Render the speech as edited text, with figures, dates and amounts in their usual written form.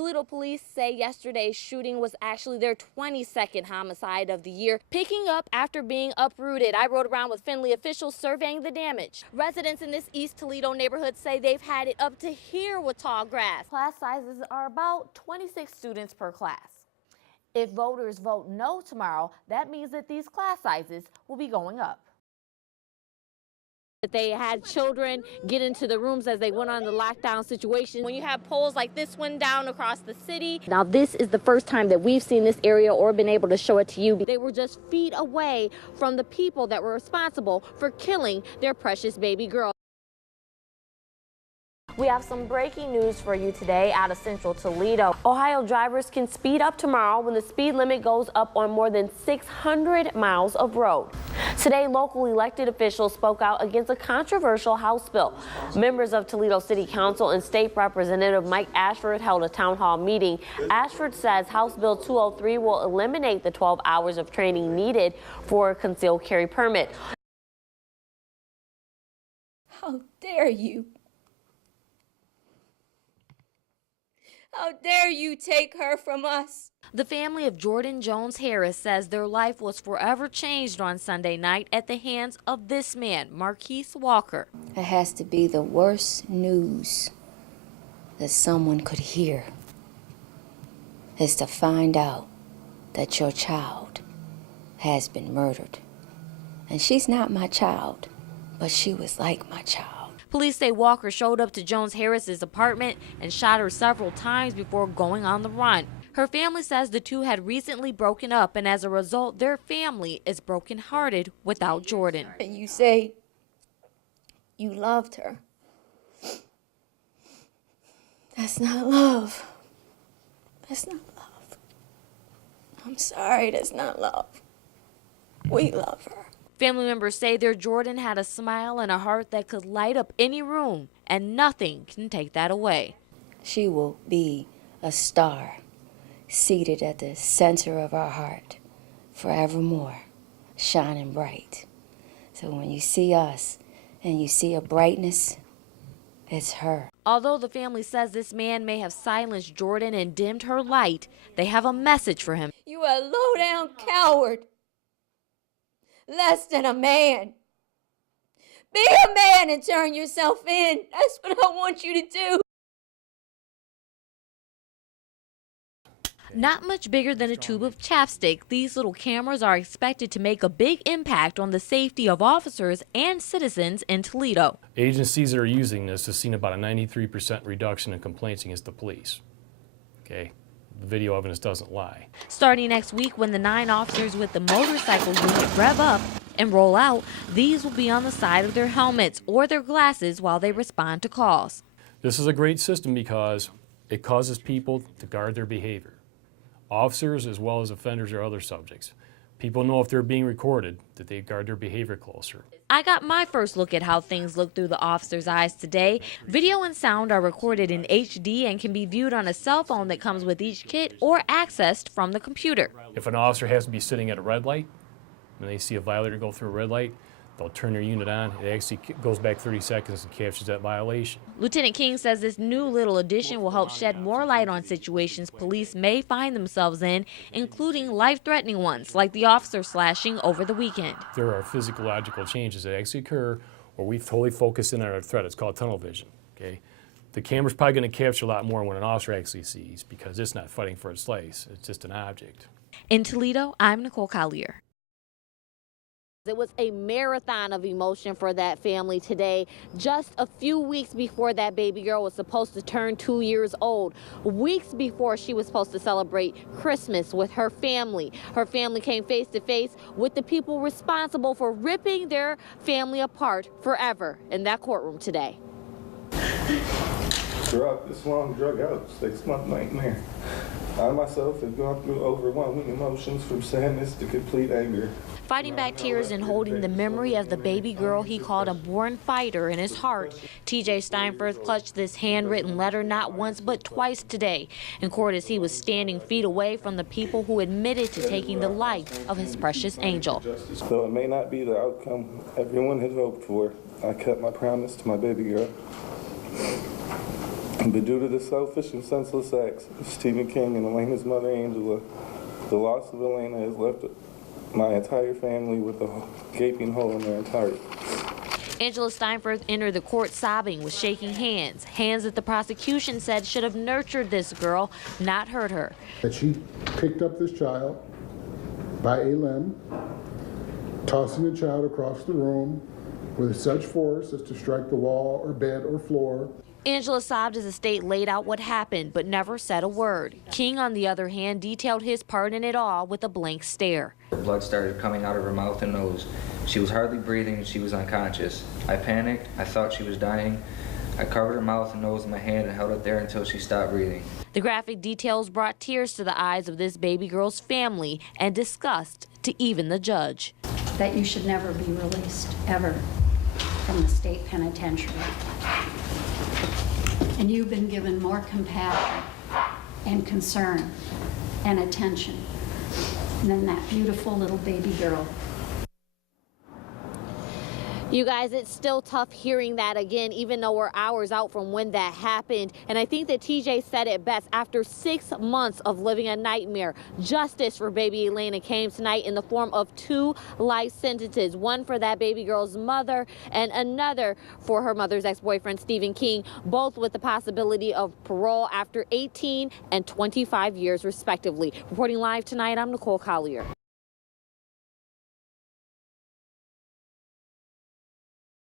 Toledo police say yesterday's shooting was actually their 22nd homicide of the year, picking up after being uprooted. I rode around with Findlay officials surveying the damage. Residents in this East Toledo neighborhood say they've had it up to here with tall grass. Class sizes are about 26 students per class. If voters vote no tomorrow, that means that these class sizes will be going up. They had children get into the rooms as they went on the lockdown situation. When you have poles like this one down across the city. Now this is the first time that we've seen this area or been able to show it to you. They were just feet away from the people that were responsible for killing their precious baby girl. We have some breaking news for you today out of Central Toledo. Ohio drivers can speed up tomorrow when the speed limit goes up on more than 600 miles of road. Today, local elected officials spoke out against a controversial House bill. Members of Toledo City Council and State Representative Mike Ashford held a town hall meeting. Ashford says House Bill 203 will eliminate the 12 hours of training needed for a concealed carry permit. How dare you? How dare you take her from us? The family of Jordan Jones Harris says their life was forever changed on Sunday night at the hands of this man, Marquise Walker. It has to be the worst news that someone could hear, is to find out that your child has been murdered. And she's not my child, but she was like my child. Police say Walker showed up to Jones Harris's apartment and shot her several times before going on the run. Her family says the two had recently broken up, and as a result, their family is brokenhearted without Jordan. And you say you loved her. That's not love. That's not love. I'm sorry, that's not love. We love her. Family members say their Jordan had a smile and a heart that could light up any room, and nothing can take that away. She will be a star seated at the center of our heart forevermore, shining bright. So when you see us and you see a brightness, it's her. Although the family says this man may have silenced Jordan and dimmed her light, they have a message for him. You are a low-down coward. Less than a man. Be a man and turn yourself in. That's what I want you to do. Not much bigger than a tube of chapstick, these little cameras are expected to make a big impact on the safety of officers and citizens in Toledo. Agencies that are using this have seen about a 93% reduction in complaints against the police. Okay. The video evidence doesn't lie. Starting next week, when the 9 officers with the motorcycle unit rev up and roll out, these will be on the side of their helmets or their glasses while they respond to calls. This is a great system because it causes people to guard their behavior. Officers as well as offenders or other subjects. People know if they're being recorded that they guard their behavior closer. I got my first look at how things look through the officer's eyes today. Video and sound are recorded in HD and can be viewed on a cell phone that comes with each kit or accessed from the computer. If an officer has to be sitting at a red light and they see a violator go through a red light, they'll turn their unit on. It actually goes back 30 seconds and captures that violation. Lieutenant King says this new little addition will help shed more light on situations police may find themselves in, including life-threatening ones like the officer slashing over the weekend. There are physiological changes that actually occur where we totally focus in on our threat. It's called tunnel vision. Okay? The camera's probably going to capture a lot more when an officer actually sees, because it's not fighting for its life. It's just an object. In Toledo, I'm Nicole Collier. It was a marathon of emotion for that family today, just a few weeks before that baby girl was supposed to turn 2 years old, weeks before she was supposed to celebrate Christmas with her family. Her family came face to face with the people responsible for ripping their family apart forever in that courtroom today. Throughout this long drug-out 6-month nightmare, I myself have gone through overwhelming emotions from sadness to complete anger. Fighting back tears and holding the memory of the baby girl he called a born fighter in his heart, TJ Steinfurth clutched this handwritten letter not once but twice today in court as he was standing feet away from the people who admitted to taking the life of his precious angel. Though it may not be the outcome everyone had hoped for, I kept my promise to my baby girl. But due to the selfish and senseless acts of Stephen King and Elena's mother, Angela, the loss of Elena has left my entire family with a gaping hole in their entirety. Angela Steinfurth entered the court sobbing with shaking hands, hands that the prosecution said should have nurtured this girl, not hurt her. That she picked up this child by a limb, tossing the child across the room with such force as to strike the wall or bed or floor. Angela sobbed as the state laid out what happened, but never said a word. King, on the other hand, detailed his part in it all with a blank stare. Blood started coming out of her mouth and nose. She was hardly breathing and she was unconscious. I panicked. I thought she was dying. I covered her mouth and nose with my hand and held it there until she stopped breathing. The graphic details brought tears to the eyes of this baby girl's family and disgust to even the judge. That you should never be released, ever, from the state penitentiary. And you've been given more compassion and concern and attention than that beautiful little baby girl. You guys, it's still tough hearing that again, even though we're hours out from when that happened. And I think that TJ said it best. After 6 months of living a nightmare, justice for baby Elena came tonight in the form of 2 life sentences, one for that baby girl's mother and another for her mother's ex-boyfriend, Stephen King, both with the possibility of parole after 18 and 25 years, respectively. Reporting live tonight, I'm Nicole Collier.